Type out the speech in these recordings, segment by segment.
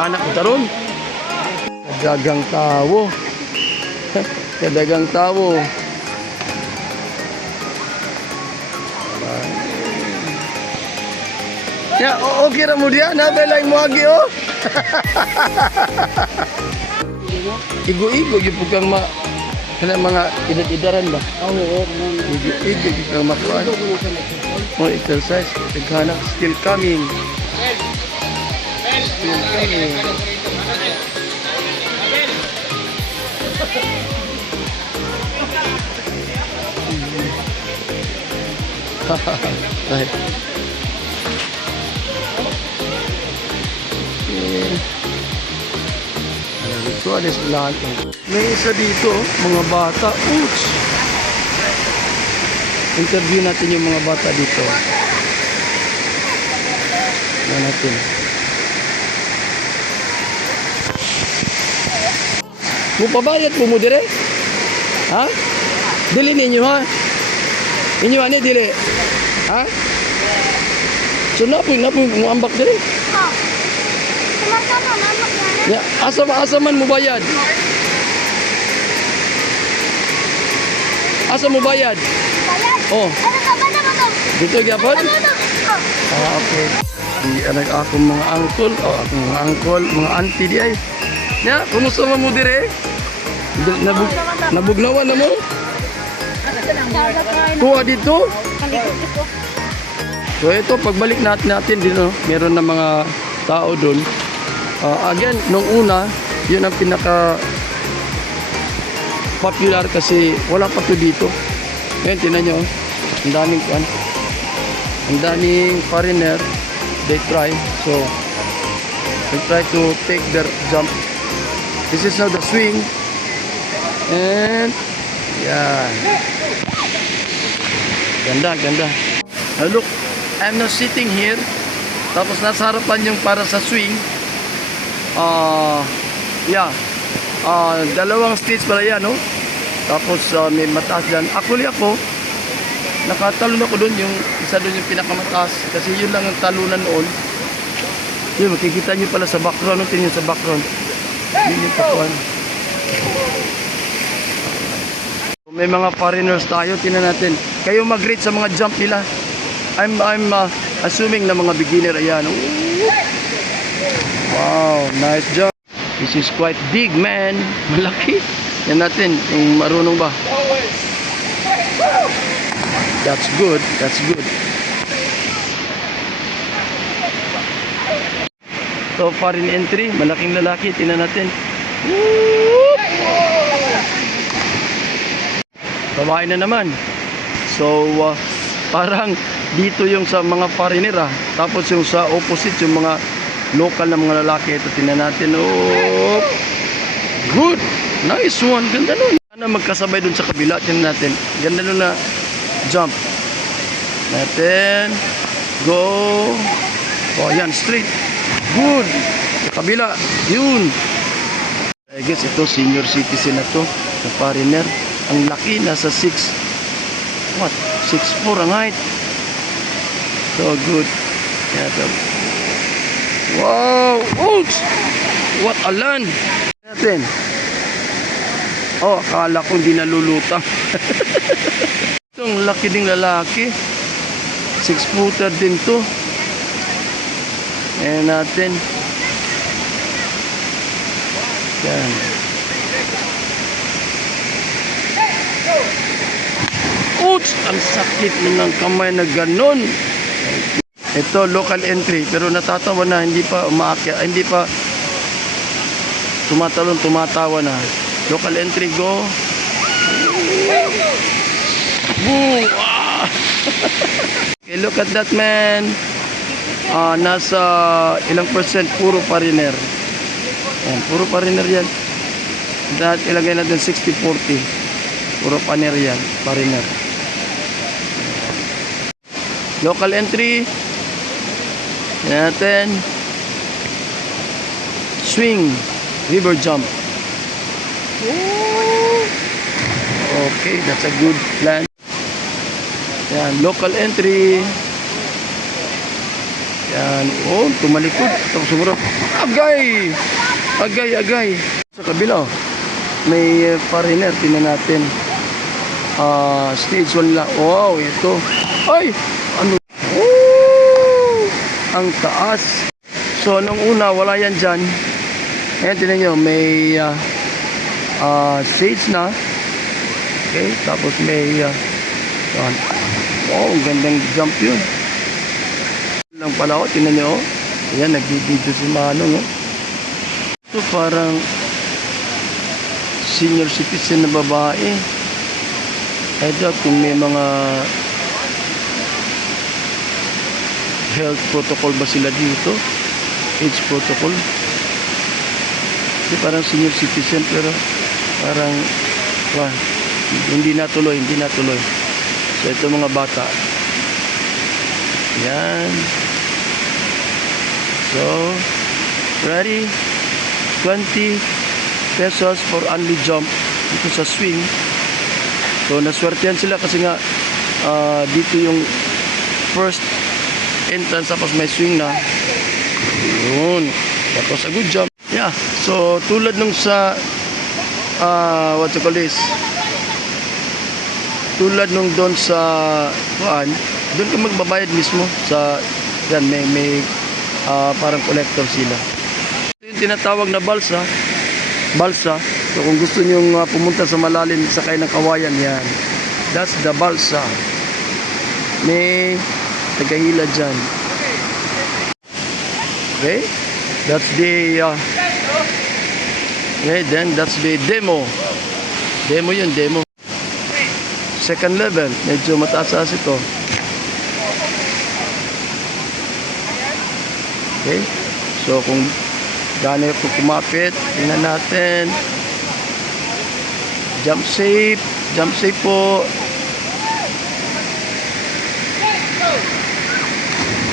anak taron. Kadagang tawo. Kadagang tawo. Ya, okay ra mo diya, nabelay mo agi oh. Igo-igo yung kang mga edad-edaran ba? Oo. Igo yung kang makuha. More exercise. Naghanap. Still coming. Still coming. Right. So, alis lahat lang. May isa dito, mga bata. Oops! Interview natin yung mga bata dito. Tignan natin. Mupabayad po mo dire? Ha? Dili ninyo ha? Inyo ani dili? Ha? So napoy mo ambak dire? Ya, asa man mo bayad? Asa mo bayad? Oh. Dito gyapon? Okay. Di anak akong mga uncle, mga auntie di ay. Ya, kumusta mo dire? Nabugnawan na mo? Kuha dito? So ito, pagbalik natin dito, meron na mga tao doon. Again, nung una, yun ang pinaka popular kasi wala pa to dito. Ngayon, tinan nyo, ang daming kuan. Ang daming foreigner, they try. So, they try to take their jump. This is now the swing. And, yan. Ganda, ganda. Now look, I'm now sitting here. Tapos nasa harapan yung para sa swing. Dalawang stage pala yan, no? Tapos may mataas dyan. Actually ako, nakatalon ako doon, yung isa doon yung pinakamataas. Kasi yun lang ang talunan noon. Yun, makikita nyo pala sa background. Tingnan nyo sa background. Yun yung pakuan. May mga foreigners tayo, tingnan natin. Kayo mag-rate sa mga jump nila. I'm assuming na mga beginner. Ayan. Wow, nice jump. This is quite big, man. Malaki. Yan natin, kung marunong ba. That's good, that's good. So, foreign entry, malaking lalaki. Tingnan natin. Babae na naman. So, parang dito yung sa mga foreigner Tapos yung sa opposite, yung mga local na mga lalaki. Ito, tingnan natin. Oh, good. Nice one. Ganda nun. Sana magkasabay dun sa kabila. Tingnan natin. Ganda nun na jump. Natin. Go. Oh, yan. Straight. Good. Sa kabila. Yun. I guess ito, senior citizen na to. Na foreigner. Ang laki. Nasa 6. What? 6'4" ang height. So good. Yan ito. Wow! Oops! What a land! Natin. Oh, akala ko hindi nalulutang. Itong laki ding lalaki. 6-footer din to. Ayan natin. Yan. Oops! Ang sakit ng kamay na ganon. Ito, local entry. Pero natatawa na, hindi pa umaakyat, hindi pa tumatawa na. Local entry, go. Boom! Ah! Okay, look at that, man. Nasa ilang percent, puro foreigner. Ayan, puro foreigner yan. Dahil ilagay natin 60-40. Puro foreigner yan, foreigner. Local entry. Natin. Swing. River jump. Okay, that's a good plan. Yan, local entry. Yan. Oh, tumalikod. Tapos sumunod. Agay! Agay, agay. Sa kabila, may foreigner. Tingnan natin. Stage 1 lang. Wow, ito. Ay! Ano? Oh! Ang taas. So, nung una, wala yan dyan. Ayan, tingnan nyo. May stage na. Okay, tapos may yan. Wow, ang gandang jump yun. Lang pala ako, tingnan nyo. Ayan, nagbibideo si Manong. Ito parang senior citizen na babae. I doubt kung may mga health protocol ba sila dito. Age protocol. Kasi parang senior citizen pero parang hindi natuloy. So ito mga bata. Yan. So, ready? 20 pesos for only jump dito sa swing. So, naswertehan sila kasi nga dito yung first entrance tapos may swing na. Yun. Tapos a good jump. Yeah. So, tulad nung sa what you call this? Tulad nung doon sa doon ka magbabayad mismo sa yan may parang collector sila. Ito yung tinatawag na balsa. So kung gusto niyo pumunta sa malalim sakay ng kawayan yan. That's the balsa. May tagahila dyan. Okay? That's the okay, then that's the demo. Demo yun, demo. Second level, medyo mataas ito. Okay? So kung gaano ko kumapit, tingnan natin. Jump safe po.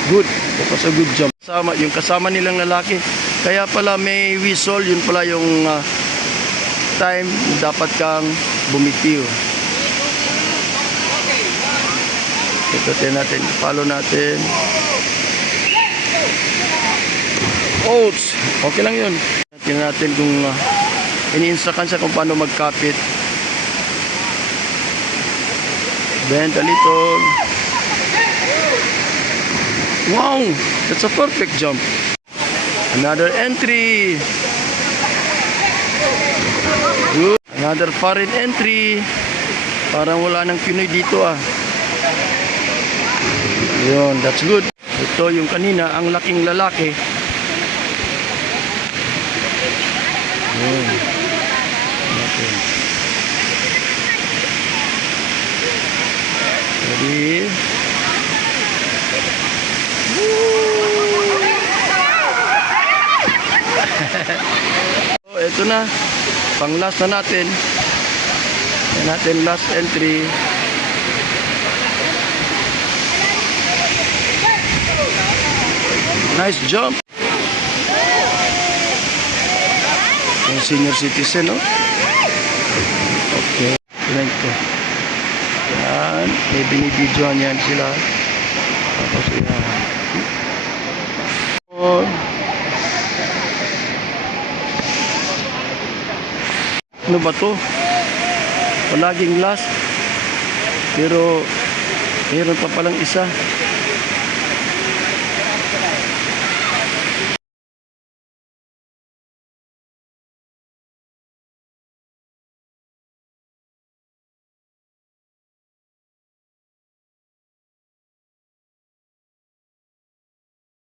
Good. Tapos a good jump. Yung kasama nilang lalaki. Kaya pala may whistle, yun pala yung time dapat kang bumitiw. Ito natin, follow natin. Oats. Okay lang yun. Tingnan natin kung ini-instruct siya kung paano magkapit. Bend a little. Wow! That's a perfect jump. Another entry. Good. Another foreign entry. Parang wala nang Pinoy dito Yun, that's good. Ito yung kanina, ang laking lalaki. Yun. Okay. Ready? So, ito na. Pang last na natin. Yan natin last entry. Nice jump. Yung senior citizen, Okay. Tignan ko. Yan. May binibidyoan yan sila. Tapos yan. Ano ba to? Palaging last. Pero meron pa palang isa.